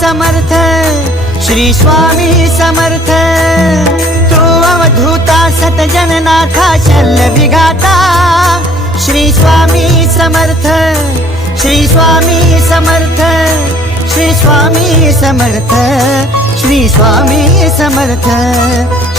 समर्थ श्री स्वामी समर्थ. तू अवधूता सतजननाथा शल्य विघाता श्री स्वामी समर्थ श्री स्वामी समर्थ श्री स्वामी समर्थ श्री स्वामी समर्थ श्री स्वामी समर्थ.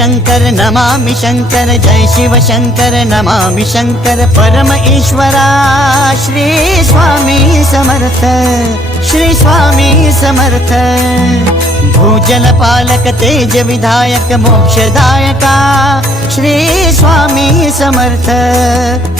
शंकर नमामि शंकर जय शिव शंकर नमामि शंकर परम ईश्वरा। श्री स्वामी समर्थ श्री स्वामी समर्थ। भूजल पालक तेज विधायक मोक्षदायका। श्री स्वामी समर्थ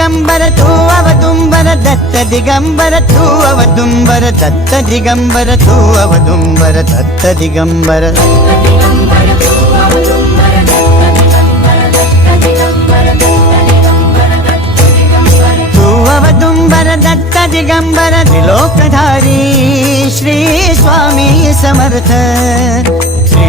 ദിഗംബര തൂവവ തുംബര ദത്ത ദിഗംബര തൂവവ തുംബര ദത്ത ദിഗംബര തൂവവ തുംബര ദത്ത ദിഗംബര തൂവവ ദത്ത ദിഗംബര ത്രിലോകധാരി ശ്രീ സ്വാമി സമർത്ഥ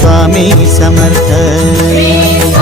स्वामी समर्थ।